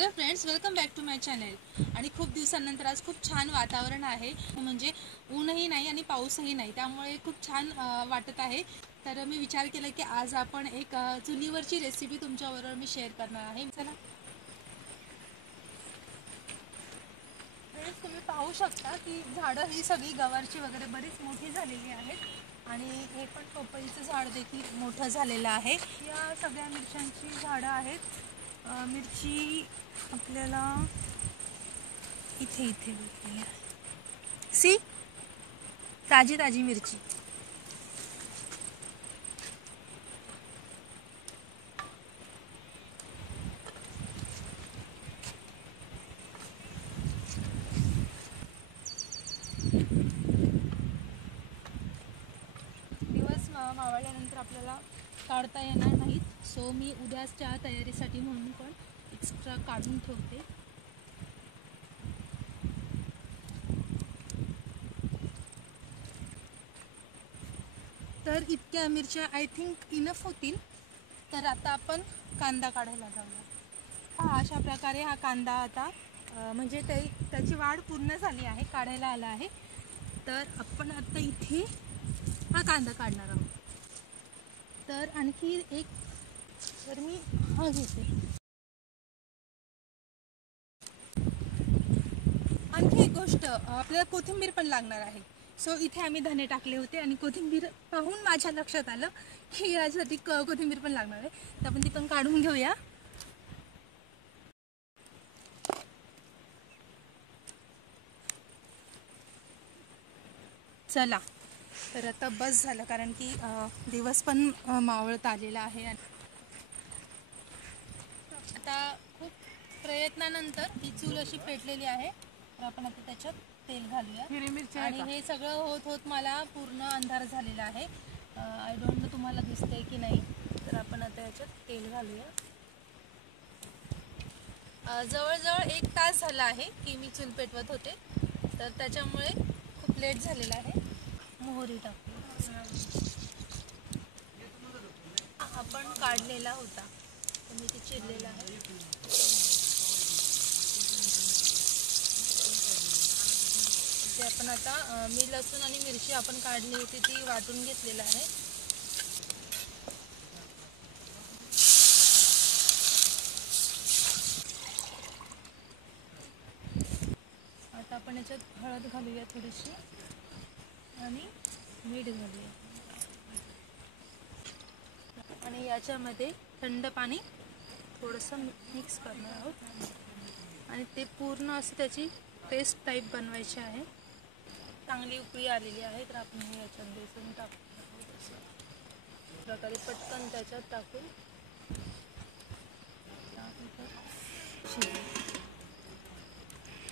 Hello friends, welcome back to my channel. आणि खूप दिवसांनंतर आज खूप छान वातावरण आहे, म्हणजे ऊनही नाही आणि पाऊसही नाही, त्यामुळे खूप छान वाटत आहे. तर मी विचार केला की आज आपण एक चुलीवरची रेसिपी तुमच्याबरोबर मी शेअर करणार आहे. चला फ्रेंड्स, तुम्ही पाहू शकता की झाडं ही सगळी गवारची वगैरे बरीच मोठी झालेली आहेत आणि हे पण पपईचं झाड देखील मोठं झालेलं आहे. या सगळ्या मिरच्यांची झाडं आहेत. मिरची आपल्याला इथे इथे भेटली आहे. सी, ताजी ताजी मिरची. दिवस मावळल्यानंतर आपल्याला काढता येणार नाहीत, सो मी उद्याच्या तयारीसाठी म्हणून पण एक्स्ट्रा काढून ठेवते. तर इतक्या मिरच्या आय थिंक इनफ होतील. तर आता आपण कांदा काढायला जाऊया. अशा प्रकारे हा कांदा आता म्हणजे त्याची वाढ पूर्ण झाली आहे, काढायला आला आहे. तर आपण आता इथे हा कांदा काढणार आहोत. तर आणखी एक, तर मी हा घेते. आणखी एक गोष्ट, आपल्याला कोथिंबीर पण लागणार आहे. सो इथे आम्ही धने टाकले होते आणि कोथिंबीर पाहून माझ्या लक्षात आलं की यासाठी कोथिंबीर पण लागणार आहे, तर आपण ती पण काढून घेऊया. चला, तर आता बस झालं, कारण की दिवस पण मावळत आलेला आहे. आता खूप प्रयत्नानंतर ही चूल अशी पेटलेली आहे, तर आपण आता त्याच्यात तेल घालूया. आणि हे सगळं होत होत मला पूर्ण अंधार झालेला आहे. आय डोंट नो तुम्हाला दिसतंय की नाही. तर आपण आता याच्यात तेल घालूया. जवळजवळ 1 तास झाला आहे की मी चूल पेटवत होते, तर त्याच्यामुळे खूप लेट झालेला आहे. मोहरी टाकू आपण काढलेला होता, तर मी ते चिरलेला आहे. ते आपण आता मी लसूण आणि मिरची आपण काढली होती ती वाटून घेतलेलं आहे. आता आपण याच्यात हळद घालूया थोडीशी आणि मीठ घालूया. आणि याच्यामध्ये थंड पाणी थोडंसं मिक्स करणार आहोत आणि ते पूर्ण असं त्याची पेस्ट टाईप बनवायची आहे. चांगली उकळी आलेली आहे, तर आपण हे याच्यात बेसन टाकू प्रकारे पटकन त्याच्यात टाकून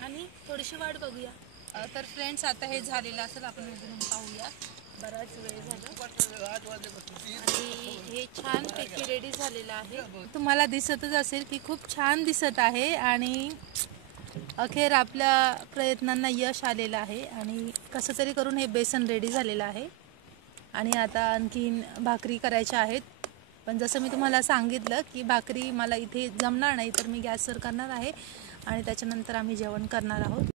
आणि थोडीशी वाट बघूया. तर फ्रेंड्स, आता हे झालेलं असेल, आपण उघडून पाहूया. बराच वेळ झाला आणि हे छानपैकी रेडी झालेलं आहे. तुम्हाला दिसतच असेल की खूप छान दिसत आहे आणि अखेर आपल्या प्रयत्नांना यश आलेलं आहे आणि कसं तरी करून हे बेसन रेडी झालेलं आहे. आणि आता आणखीन भाकरी करायच्या आहेत, पण जसं मी तुम्हाला सांगितलं की भाकरी मला इथे जमणार नाही, तर मी गॅसवर करणार आहे आणि त्याच्यानंतर आम्ही जेवण करणार आहोत.